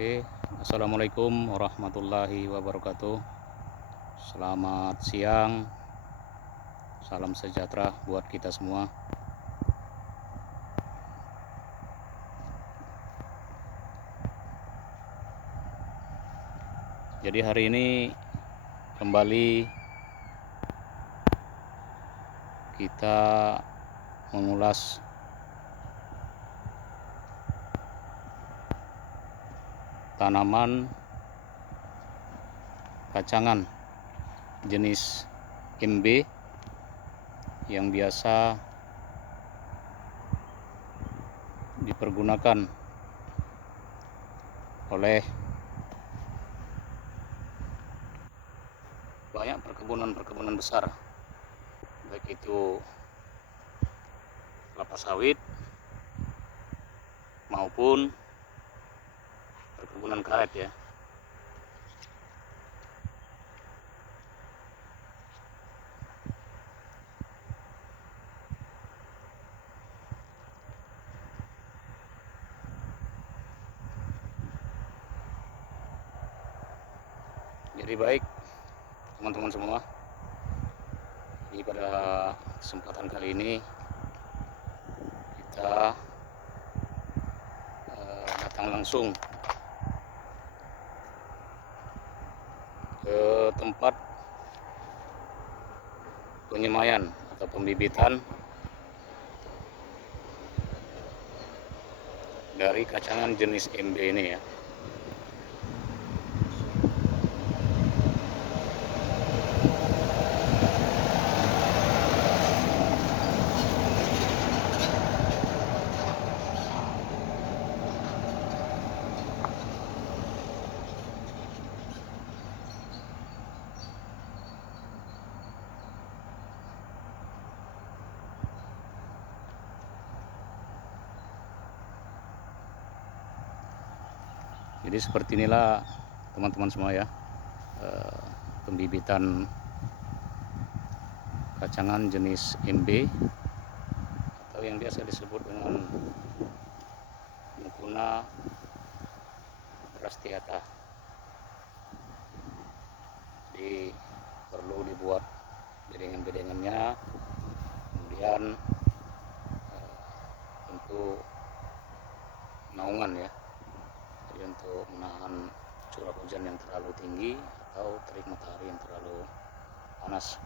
Oke, assalamualaikum warahmatullahi wabarakatuh. Selamat siang, salam sejahtera buat kita semua. Jadi hari ini kembali kita mengulas tanaman kacangan jenis MB yang biasa dipergunakan oleh banyak perkebunan besar, baik itu kelapa sawit maupun perkebunan karet ya. Jadi baik teman-teman semua, jadi pada kesempatan kali ini kita datang langsung ke tempat penyemaian atau pembibitan dari kacangan jenis MB ini ya. Jadi seperti inilah teman-teman semua ya, pembibitan kacangan jenis MB atau yang biasa disebut dengan Mucuna brastiata. Jadi perlu dibuat bedengan-bedengannya, kemudian untuk naungan ya, jadi untuk menahan curah hujan yang terlalu tinggi atau terik matahari yang terlalu panas.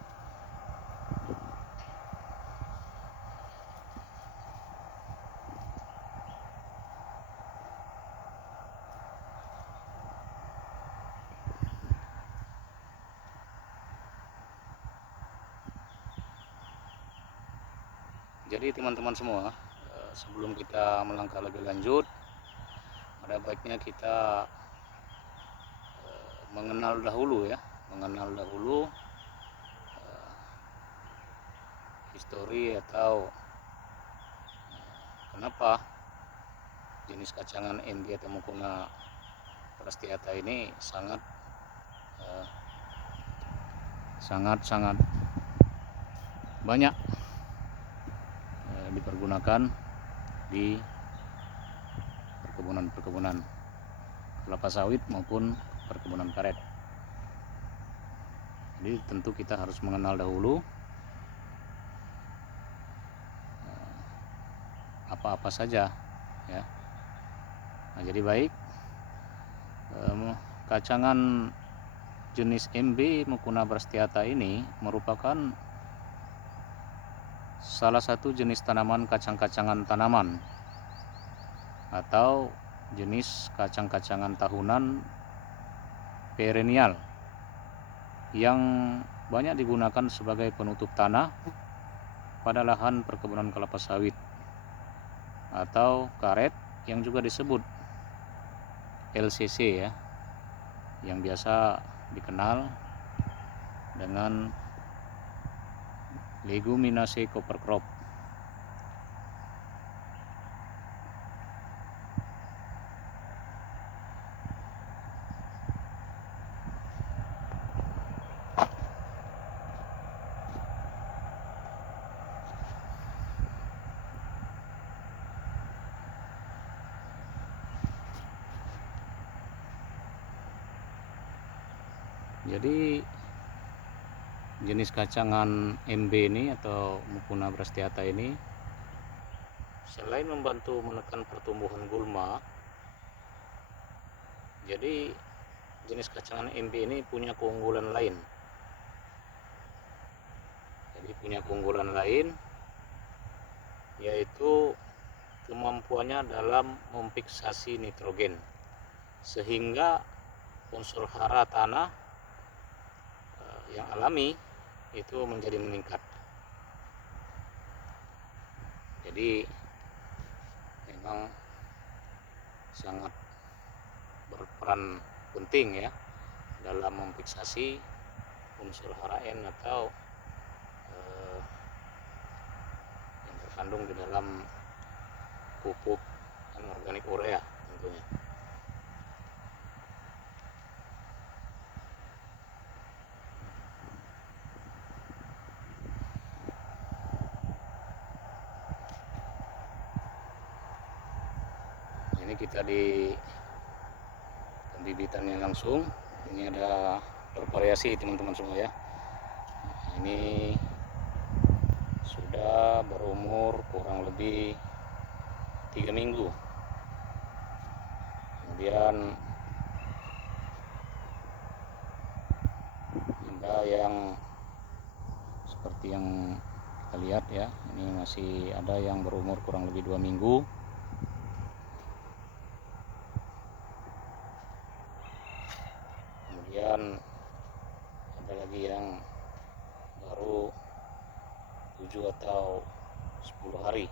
Jadi teman-teman semua, sebelum kita melangkah lebih lanjut, ada baiknya kita mengenal dahulu histori atau kenapa jenis kacangan MB atau Mucuna brastiata ini sangat banyak dipergunakan di perkebunan kelapa sawit maupun perkebunan karet. Jadi tentu kita harus mengenal dahulu apa-apa saja ya. Nah, jadi baik, kacangan jenis MB Mucuna brastiata ini merupakan salah satu jenis tanaman kacang-kacangan tanaman atau jenis kacang-kacangan tahunan perennial yang banyak digunakan sebagai penutup tanah pada lahan perkebunan kelapa sawit atau karet yang juga disebut LCC ya, yang biasa dikenal dengan Leguminase cover crop. Jadi jenis kacangan MB ini atau Mucuna brasstiata ini selain membantu menekan pertumbuhan gulma, jadi jenis kacangan MB ini punya keunggulan lain. Yaitu kemampuannya dalam memfiksasi nitrogen, sehingga unsur hara tanah yang alami itu menjadi meningkat. Jadi memang sangat berperan penting ya dalam memfiksasi unsur hara N atau yang terkandung di dalam pupuk anorganik urea tentunya. Ini kita di pembibitannya langsung. Ini ada bervariasi teman-teman semua ya. Ini sudah berumur kurang lebih 3 minggu. Kemudian ada yang seperti yang kita lihat ya, ini masih ada yang berumur kurang lebih 2 minggu. Kemudian ada lagi yang baru 7 atau 10 hari.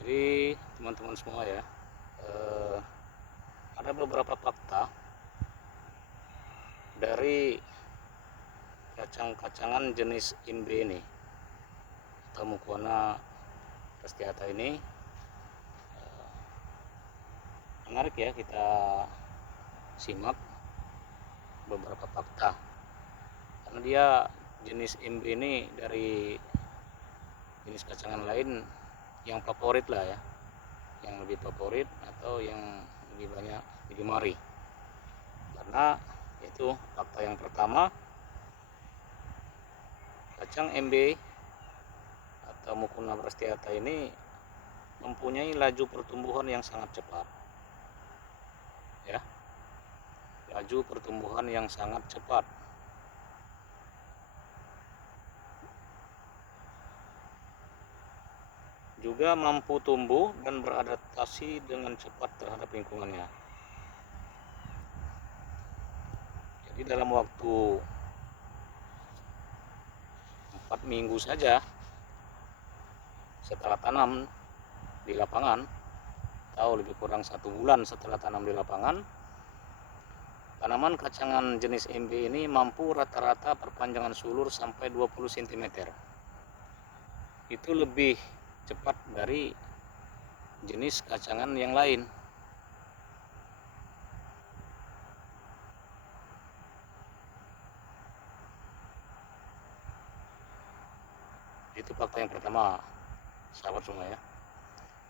Jadi teman-teman semua ya, ada beberapa fakta dari kacang-kacangan jenis MB ini atau Mucuna brasstiata ini. Menarik ya kita simak beberapa fakta, karena dia jenis MB ini dari jenis kacangan lain yang favorit lah ya, yang lebih favorit atau yang lebih banyak digemari. Karena itu fakta yang pertama, kacang MB atau Mucuna brasstiata ini mempunyai laju pertumbuhan yang sangat cepat ya, laju pertumbuhan yang sangat cepat. Juga mampu tumbuh dan beradaptasi dengan cepat terhadap lingkungannya. Jadi dalam waktu 4 minggu saja setelah tanam di lapangan, atau lebih kurang 1 bulan setelah tanam di lapangan, tanaman kacangan jenis MB ini mampu rata-rata perpanjangan sulur sampai 20 cm. Itu lebih cepat dari jenis kacangan yang lain. Itu fakta yang pertama, sahabat semua ya.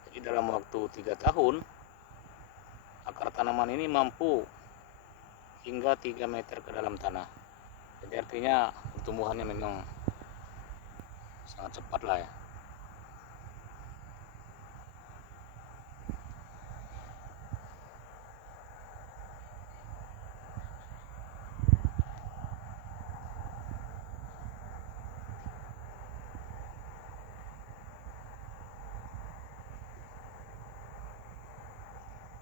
Jadi dalam waktu 3 tahun, akar tanaman ini mampu hingga 3 meter ke dalam tanah. Jadi artinya pertumbuhannya memang sangat cepat lah ya.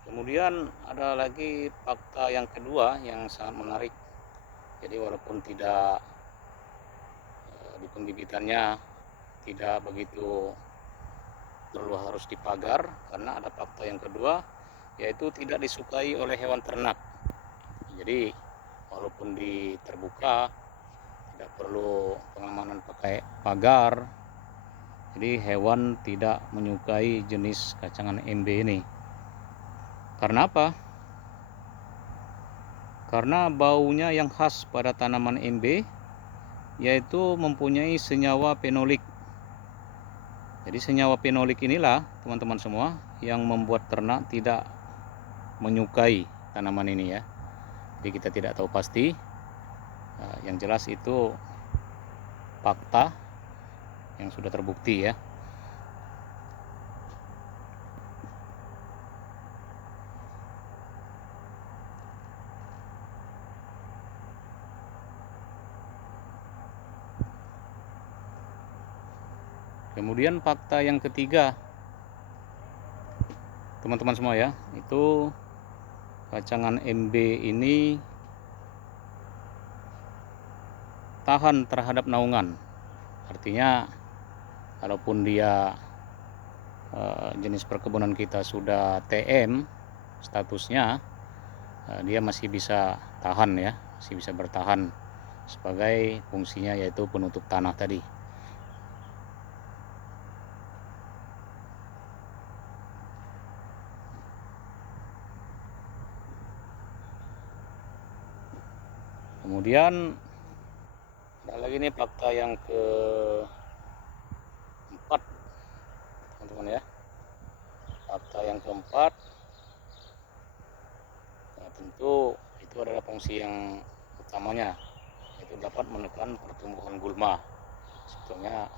Kemudian ada lagi fakta yang kedua yang sangat menarik. Jadi walaupun tidak di pembibitannya tidak begitu perlu harus dipagar, karena ada fakta yang kedua, yaitu tidak disukai oleh hewan ternak. Jadi walaupun di terbuka tidak perlu pengamanan pakai pagar, jadi hewan tidak menyukai jenis kacangan MB ini. Karena apa? Karena baunya yang khas pada tanaman MB, yaitu mempunyai senyawa fenolik. Jadi senyawa fenolik inilah teman-teman semua yang membuat ternak tidak menyukai tanaman ini ya. Jadi kita tidak tahu pasti. Yang jelas itu fakta yang sudah terbukti ya. Kemudian fakta yang ketiga, teman-teman semua ya, itu kacangan MB ini tahan terhadap naungan. Artinya kalaupun dia jenis perkebunan kita sudah TM statusnya, dia masih bisa tahan ya, masih bisa bertahan sebagai fungsinya yaitu penutup tanah tadi. Kemudian ada lagi nih fakta yang keempat, teman-teman ya. Fakta yang keempat, nah tentu itu adalah fungsi yang utamanya, yaitu dapat menekan pertumbuhan gulma. Sebetulnya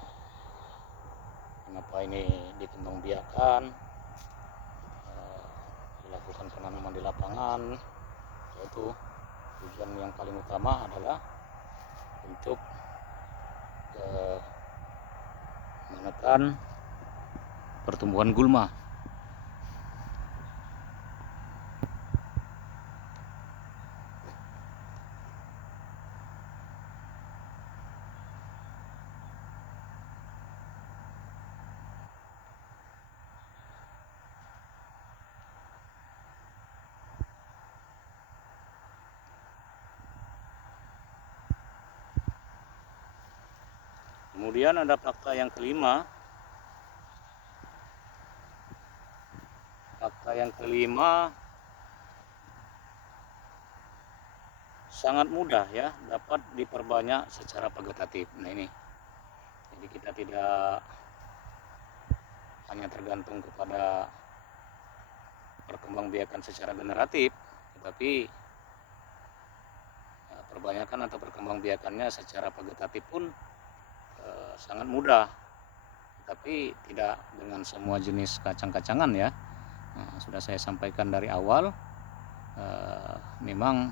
kenapa ini dikembangbiakan, dilakukan penanaman di lapangan, yaitu tujuan yang paling utama adalah untuk menekan pertumbuhan gulma. Kemudian ada fakta yang kelima. Fakta yang kelima sangat mudah ya, dapat diperbanyak secara vegetatif. Nah ini, jadi kita tidak hanya tergantung kepada perkembangbiakan secara generatif, tetapi perbanyakan atau perkembangbiakannya secara vegetatif pun sangat mudah, tapi tidak dengan semua jenis kacang-kacangan ya. Sudah saya sampaikan dari awal, memang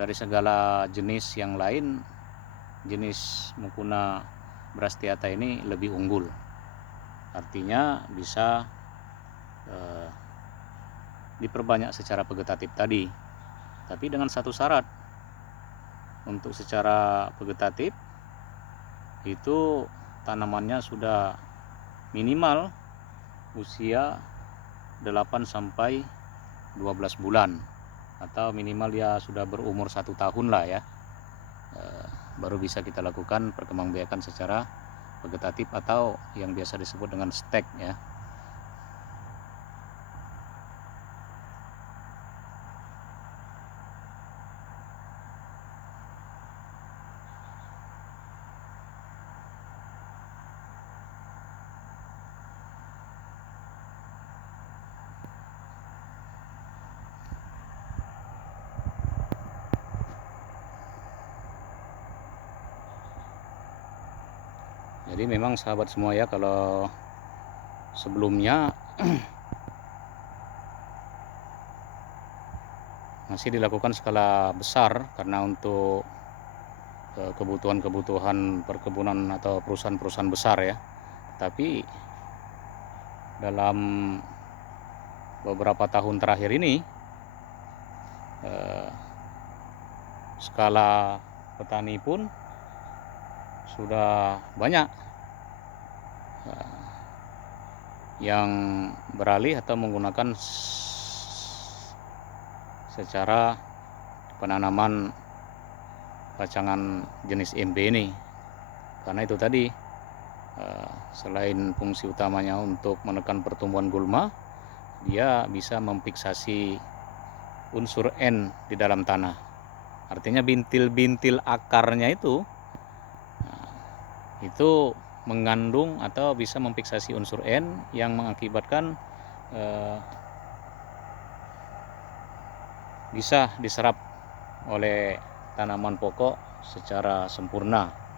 dari segala jenis yang lain, jenis Mucuna bracteata ini lebih unggul. Artinya bisa diperbanyak secara vegetatif tadi, tapi dengan satu syarat. Untuk secara vegetatif itu tanamannya sudah minimal usia 8 sampai 12 bulan, atau minimal ya sudah berumur 1 tahun lah ya, baru bisa kita lakukan perkembangbiakan secara vegetatif atau yang biasa disebut dengan stek ya. Jadi memang sahabat semua ya, kalau sebelumnya masih dilakukan skala besar karena untuk kebutuhan-kebutuhan perkebunan atau perusahaan-perusahaan besar ya. Tapi dalam beberapa tahun terakhir ini skala petani pun sudah banyak yang beralih atau menggunakan secara penanaman kacangan jenis MB ini, karena itu tadi selain fungsi utamanya untuk menekan pertumbuhan gulma, dia bisa memfiksasi unsur N di dalam tanah. Artinya bintil-bintil akarnya itu mengandung atau bisa memfiksasi unsur N yang mengakibatkan bisa diserap oleh tanaman pokok secara sempurna.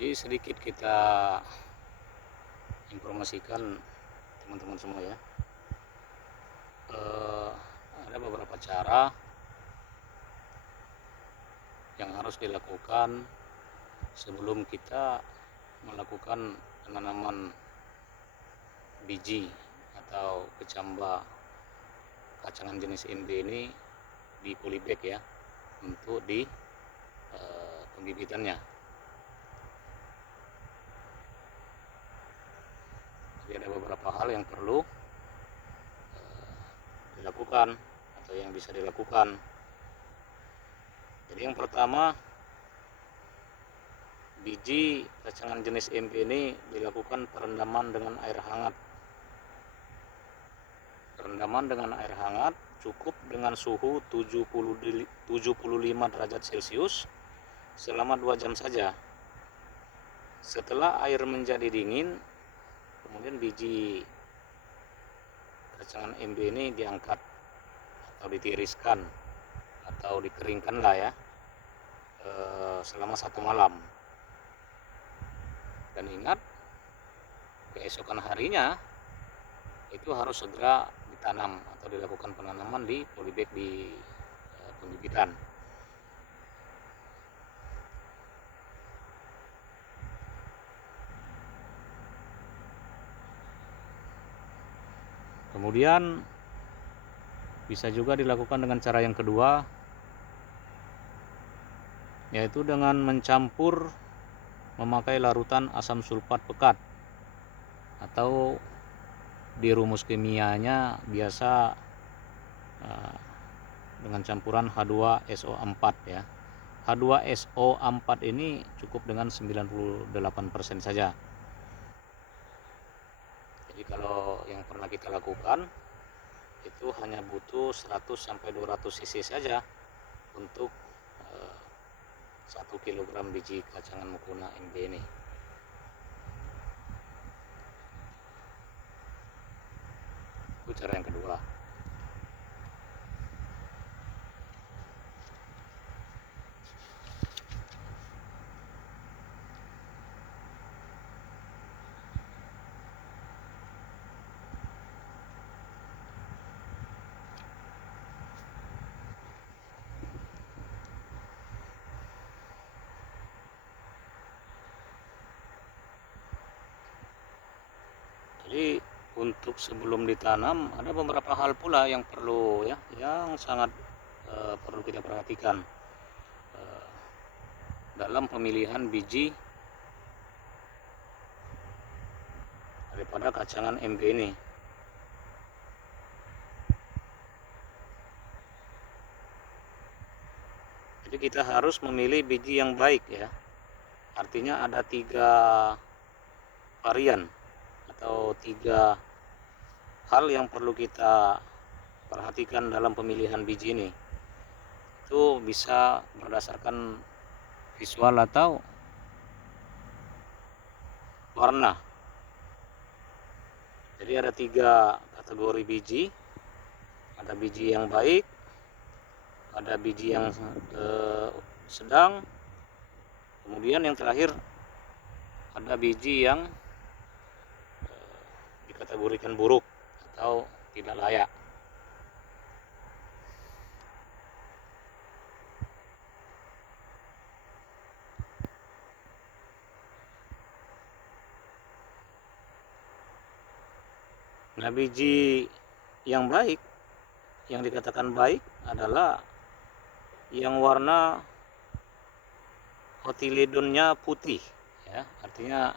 Jadi sedikit kita informasikan teman-teman semua ya. Ada beberapa cara yang harus dilakukan sebelum kita melakukan penanaman biji atau kecamba kacangan jenis MB ini di polybag ya, untuk di pembibitannya. Jadi ada beberapa hal yang perlu dilakukan atau yang bisa dilakukan. Jadi yang pertama, biji kacangan jenis MB ini dilakukan perendaman dengan air hangat. Perendaman dengan air hangat cukup dengan suhu 75 derajat Celcius selama 2 jam saja. Setelah air menjadi dingin, kemudian biji kacangan MB ini diangkat atau ditiriskan atau dikeringkan lah ya, selama 1 malam. Dan ingat, keesokan harinya itu harus segera ditanam atau dilakukan penanaman di polybag di pembibitan. Kemudian bisa juga dilakukan dengan cara yang kedua, yaitu dengan mencampur memakai larutan asam sulfat pekat, atau di rumus kimianya biasa dengan campuran H2SO4 ya. H2SO4 ini cukup dengan 98% saja. Jadi kalau yang pernah kita lakukan itu hanya butuh 100-200 cc saja untuk 1 kg biji kacangan mukuna MB ini. Itu cara yang kedua. Jadi untuk sebelum ditanam ada beberapa hal pula yang perlu ya, yang sangat perlu kita perhatikan dalam pemilihan biji daripada kacangan MB ini. Jadi kita harus memilih biji yang baik ya, Artinya ada 3 varian atau 3 hal yang perlu kita perhatikan dalam pemilihan biji ini. Itu bisa berdasarkan visual atau warna. Jadi ada 3 kategori biji. Ada biji yang baik, ada biji yang sedang, kemudian yang terakhir ada biji yang dikategorikan buruk atau tidak layak. Nah, biji yang baik, yang dikatakan baik adalah yang warna kotiledonnya putih, ya. Artinya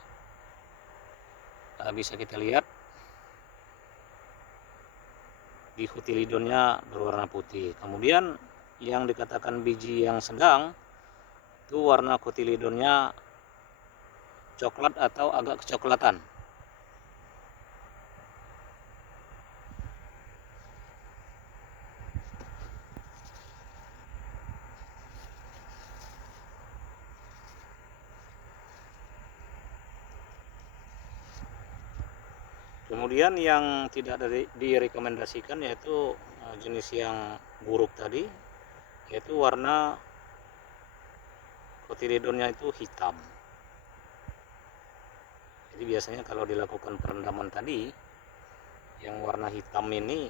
bisa kita lihat di kotiledonnya berwarna putih. Kemudian yang dikatakan biji yang sedang itu warna kotiledonnya coklat atau agak kecoklatan. Kemudian yang tidak direkomendasikan yaitu jenis yang buruk tadi, yaitu warna kotiledonnya itu hitam. Jadi biasanya kalau dilakukan perendaman tadi, yang warna hitam ini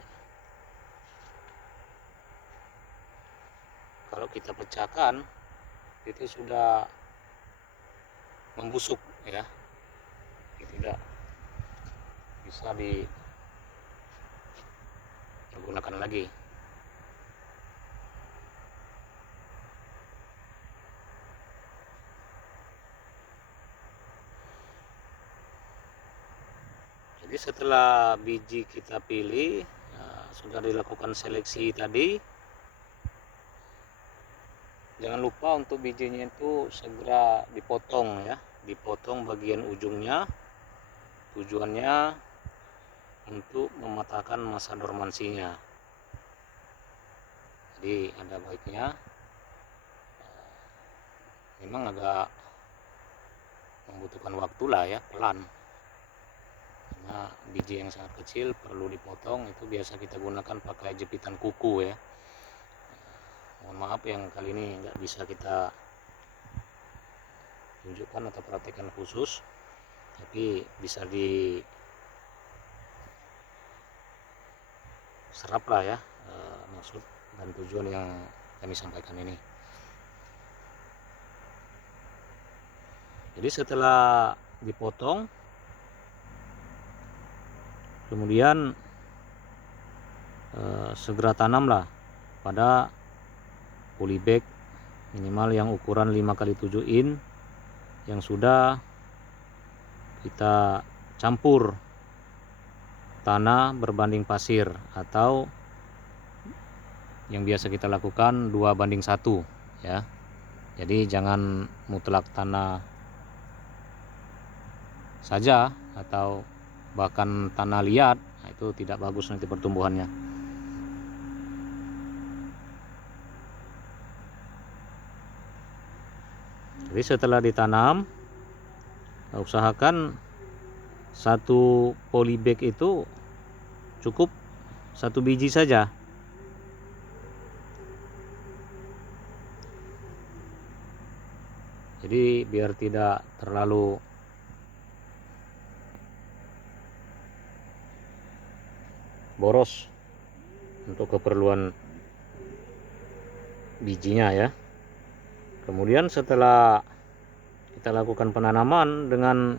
kalau kita pecahkan itu sudah membusuk, ya, tidak bisa digunakan lagi. Jadi setelah biji kita pilih, sudah dilakukan seleksi tadi, jangan lupa untuk bijinya itu segera dipotong, ya, dipotong bagian ujungnya. Tujuannya untuk mematahkan masa dormansinya. Jadi ada baiknya memang agak membutuhkan waktu lah, ya, pelan, karena biji yang sangat kecil perlu dipotong. Itu biasa kita gunakan pakai jepitan kuku, ya. Mohon maaf yang kali ini nggak bisa kita tunjukkan atau perhatikan khusus, tapi bisa diserap lah, ya, maksud dan tujuan yang kami sampaikan ini. Jadi setelah dipotong, kemudian segera tanamlah pada polybag minimal yang ukuran 5x7 in yang sudah kita campur tanah berbanding pasir, atau yang biasa kita lakukan 2:1, ya. Jadi jangan mutlak tanah saja atau bahkan tanah liat, itu tidak bagus nanti pertumbuhannya. Jadi setelah ditanam, usahakan satu polybag itu cukup 1 biji saja. Jadi biar tidak terlalu boros untuk keperluan bijinya, ya. Kemudian setelah kita lakukan penanaman dengan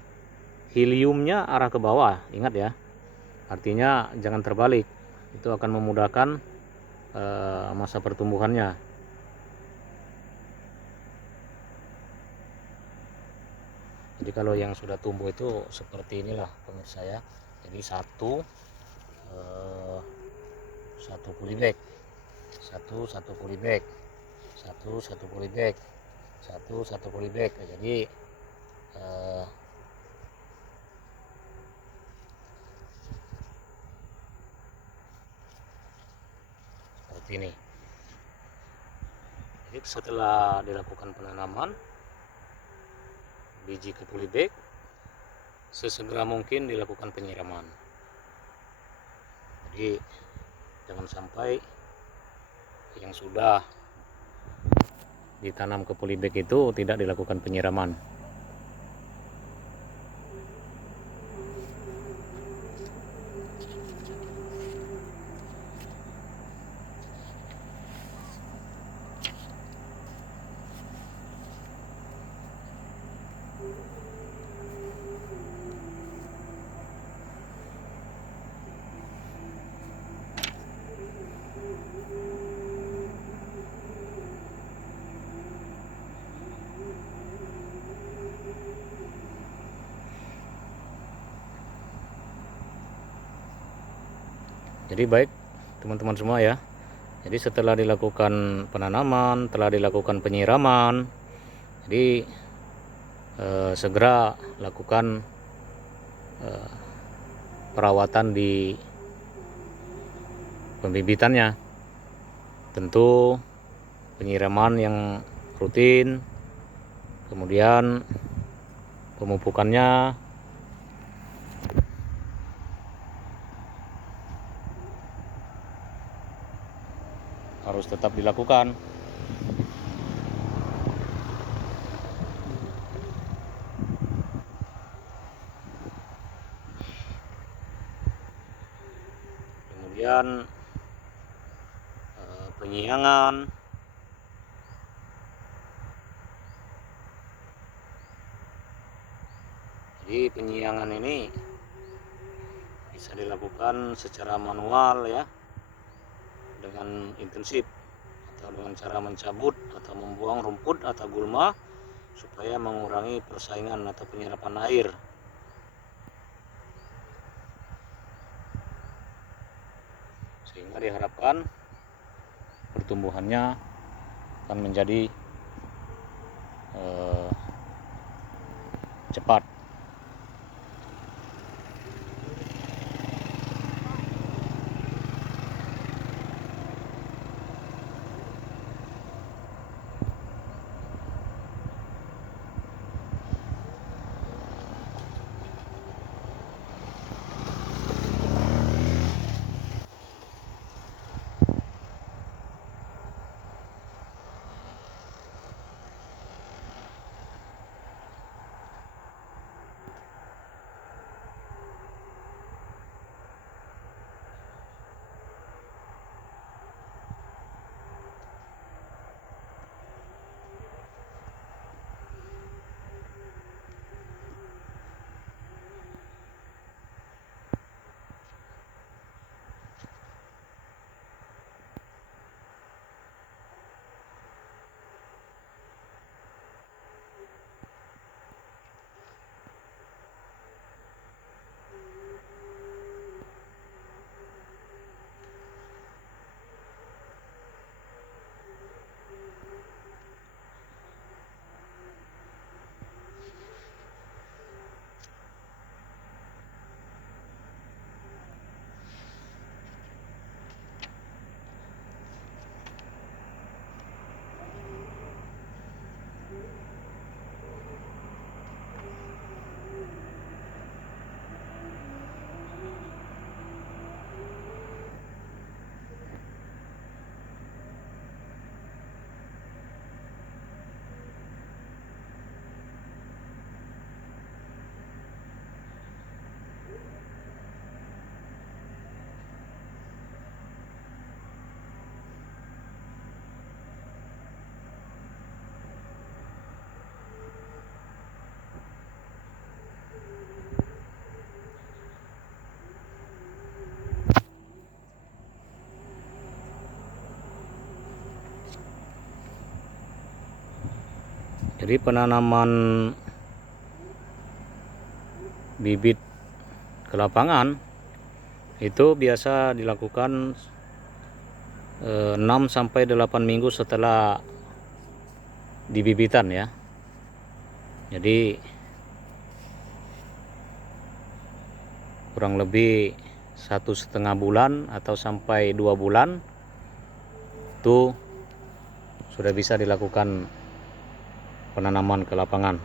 heliumnya arah ke bawah, ingat, ya, artinya jangan terbalik, itu akan memudahkan masa pertumbuhannya. Jadi kalau yang sudah tumbuh itu seperti inilah pemirsa, ya. Jadi satu polybag, satu polybag, satu polybag. Jadi eh, seperti ini. Jadi setelah dilakukan penanaman biji ke polybag, sesegera mungkin dilakukan penyiraman. Jadi jangan sampai yang sudah ditanam ke polybag itu tidak dilakukan penyiraman. Jadi baik teman-teman semua ya. Jadi setelah dilakukan penanaman, telah dilakukan penyiraman, jadi segera lakukan perawatan di pembibitannya. Tentu penyiraman yang rutin, kemudian pemupukannya harus tetap dilakukan. Kemudian penyiangan, jadi penyiangan ini bisa dilakukan secara manual ya, dengan intensif, atau dengan cara mencabut atau membuang rumput atau gulma supaya mengurangi persaingan atau penyerapan air. Sehingga diharapkan pertumbuhannya akan menjadi cepat. Jadi penanaman bibit ke lapangan itu biasa dilakukan 6 sampai 8 minggu setelah dibibitan ya. Jadi kurang lebih 1,5 bulan atau sampai 2 bulan itu sudah bisa dilakukan penanaman ke lapangan.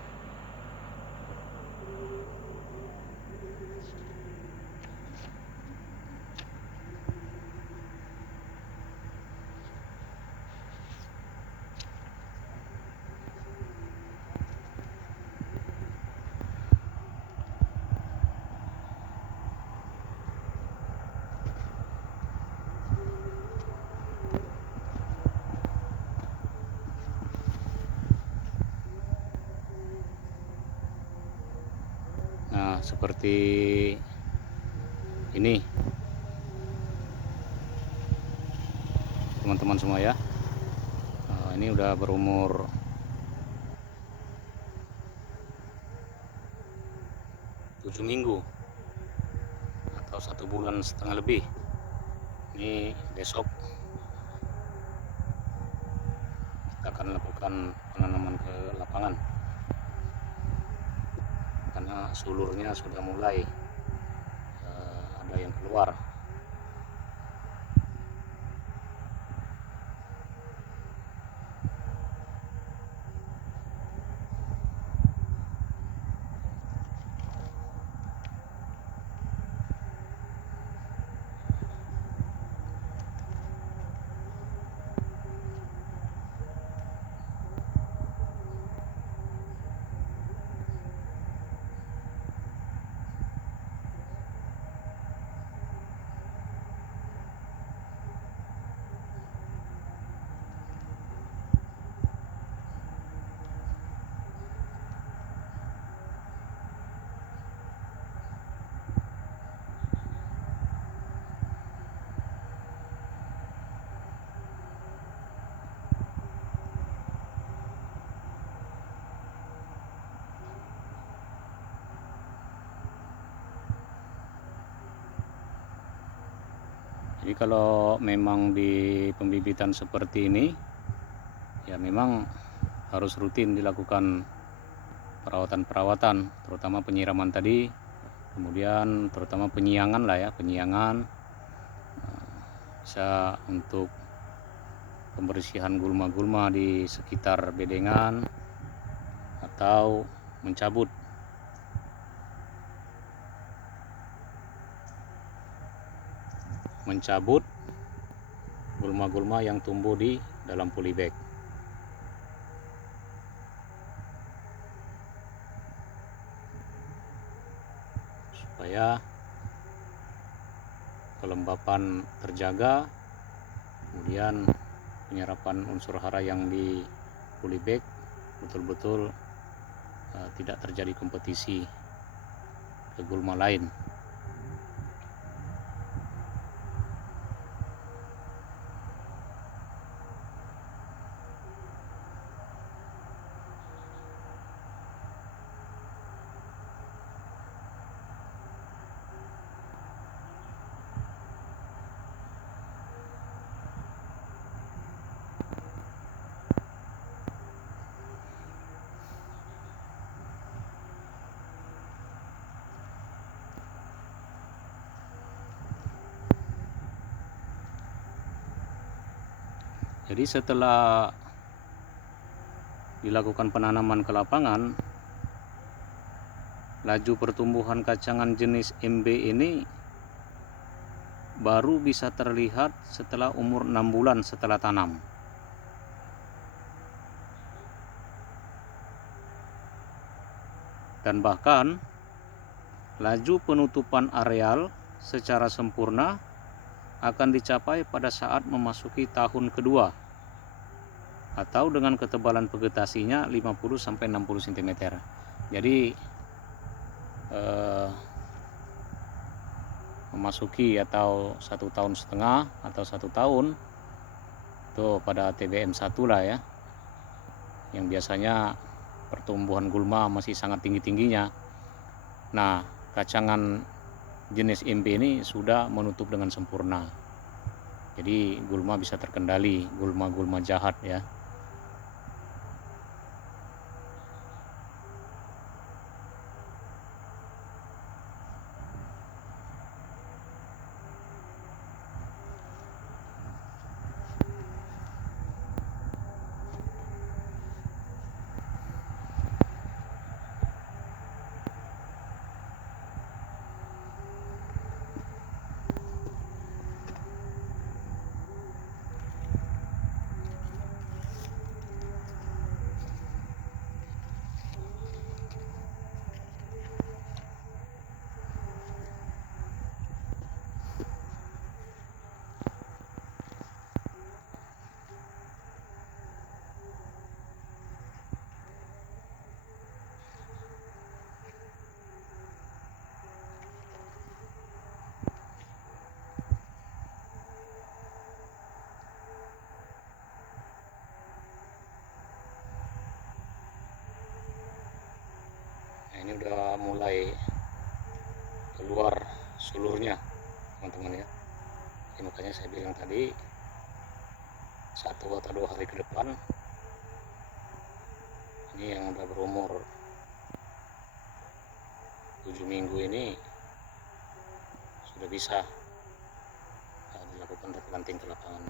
Nah, seperti ini teman-teman semua ya. Ini udah berumur 7 minggu atau 1,5 bulan lebih. Ini besok kita akan lakukan penanaman ke lapangan karena sulurnya sudah mulai ada yang keluar. Jadi kalau memang di pembibitan seperti ini ya memang harus rutin dilakukan perawatan-perawatan, terutama penyiraman tadi, kemudian terutama penyiangan lah ya, penyiangan bisa untuk pembersihan gulma-gulma di sekitar bedengan atau mencabut gulma-gulma yang tumbuh di dalam polybag. Supaya kelembapan terjaga, kemudian penyerapan unsur hara yang di polybag betul-betul tidak terjadi kompetisi ke gulma lain. Jadi setelah dilakukan penanaman ke lapangan, laju pertumbuhan kacangan jenis MB ini baru bisa terlihat setelah umur 6 bulan setelah tanam. Dan bahkan laju penutupan areal secara sempurna akan dicapai pada saat memasuki tahun kedua atau dengan ketebalan vegetasinya 50-60 cm. Jadi memasuki atau 1,5 tahun atau 1 tahun itu pada TBM 1 lah ya, yang biasanya pertumbuhan gulma masih sangat tinggi-tingginya. Nah, kacangan jenis MB ini sudah menutup dengan sempurna. Jadi gulma bisa terkendali, gulma-gulma jahat ya. ini udah mulai keluar seluruhnya teman-teman ya. Jadi makanya saya bilang tadi 1 atau 2 hari ke depan ini yang udah berumur 7 minggu ini sudah bisa dilakukan replanting ke lapangan.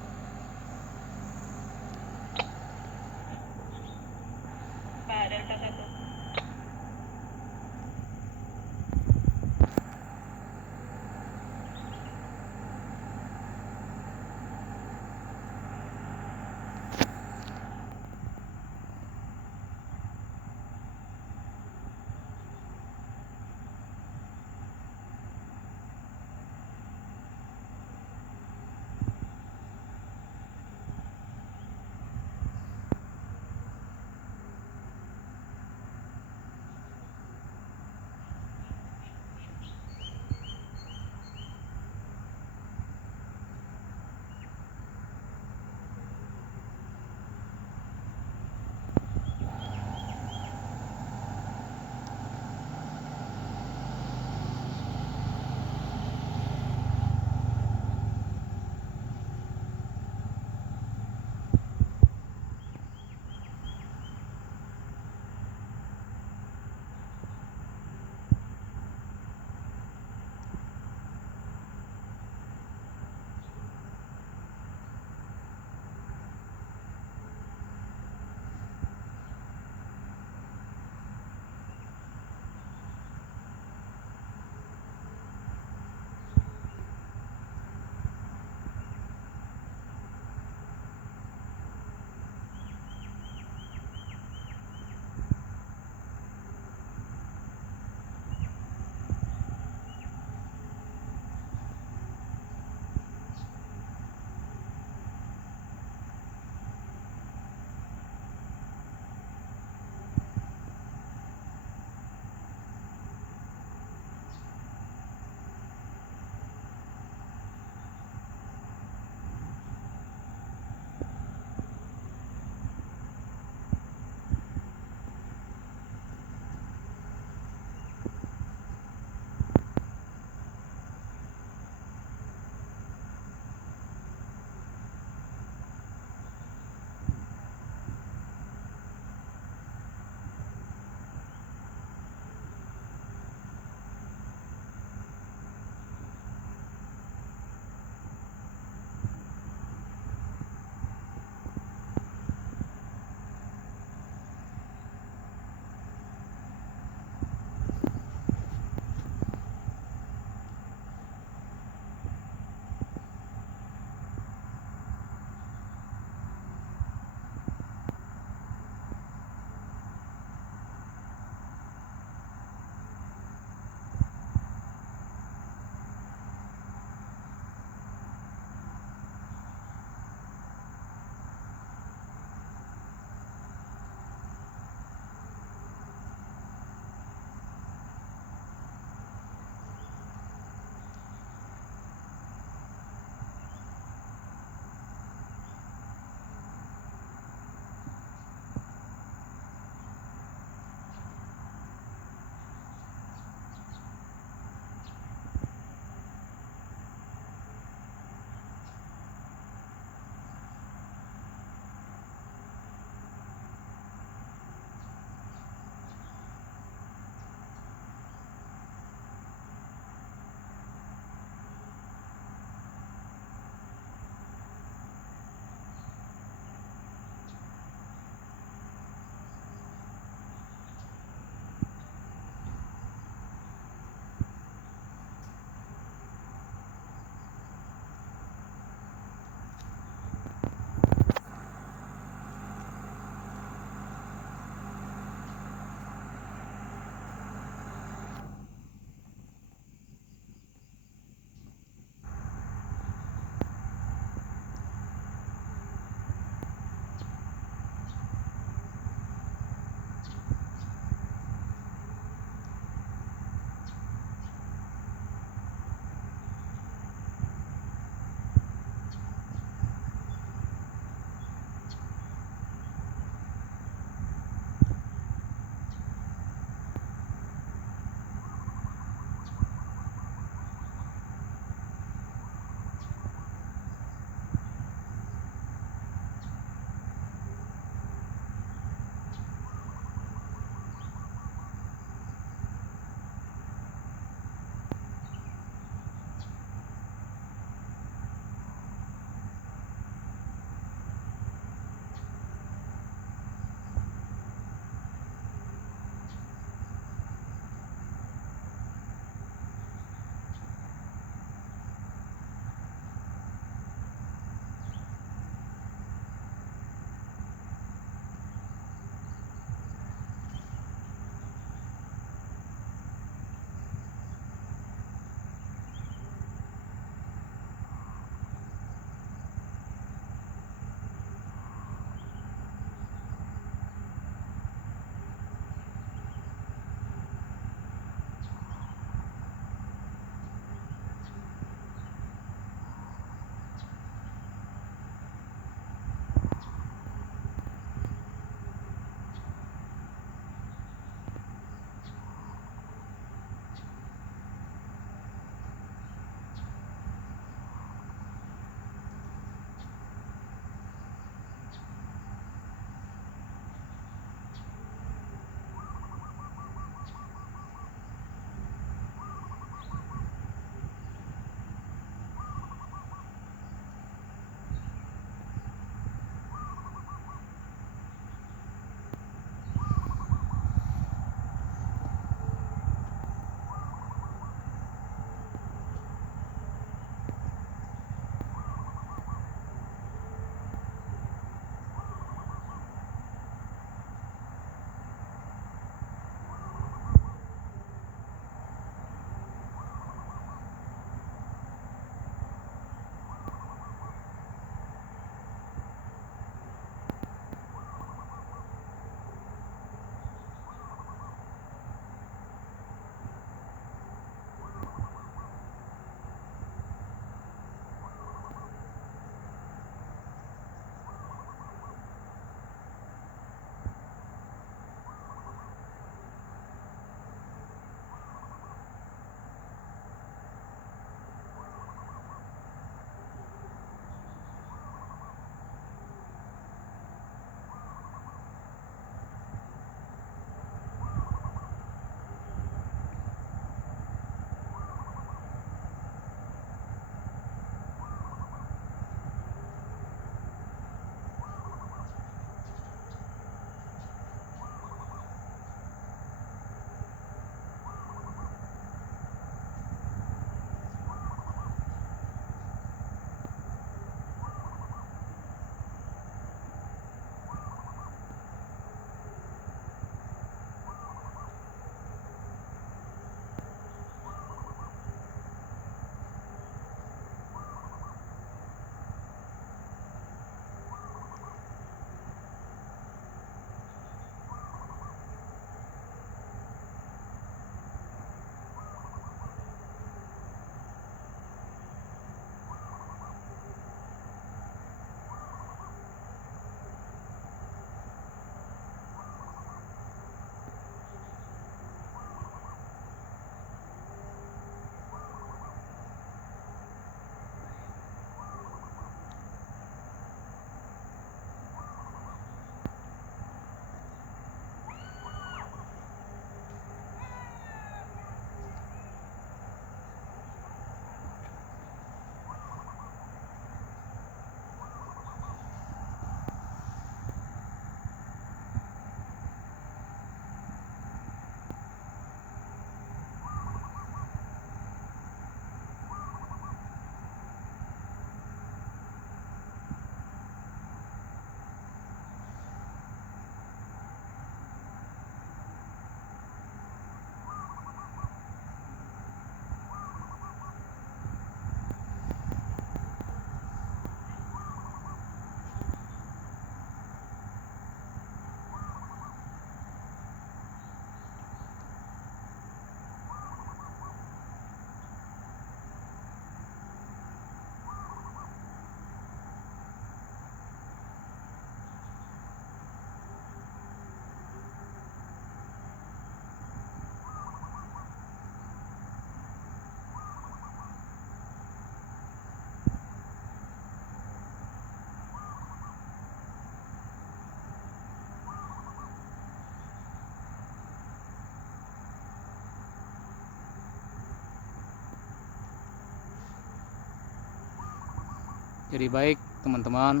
Jadi baik teman-teman,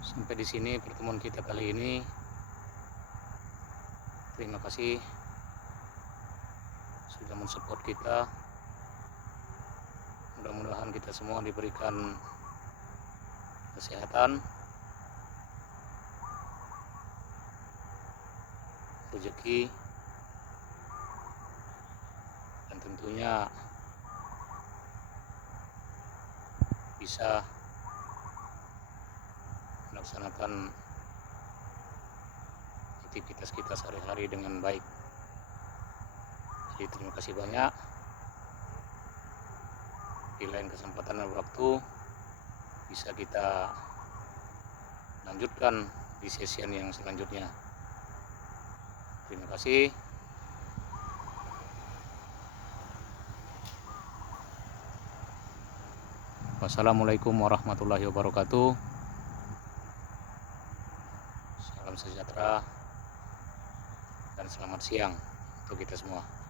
sampai di sini pertemuan kita kali ini. Terima kasih sudah mensupport kita. Mudah-mudahan kita semua diberikan kesehatan, rezeki, dan tentunya bisa melaksanakan aktivitas kita sehari-hari dengan baik. Jadi terima kasih banyak. Di lain kesempatan dan waktu bisa kita lanjutkan di session yang selanjutnya. Terima kasih. Wassalamualaikum warahmatullahi wabarakatuh. Salam sejahtera dan selamat siang untuk kita semua.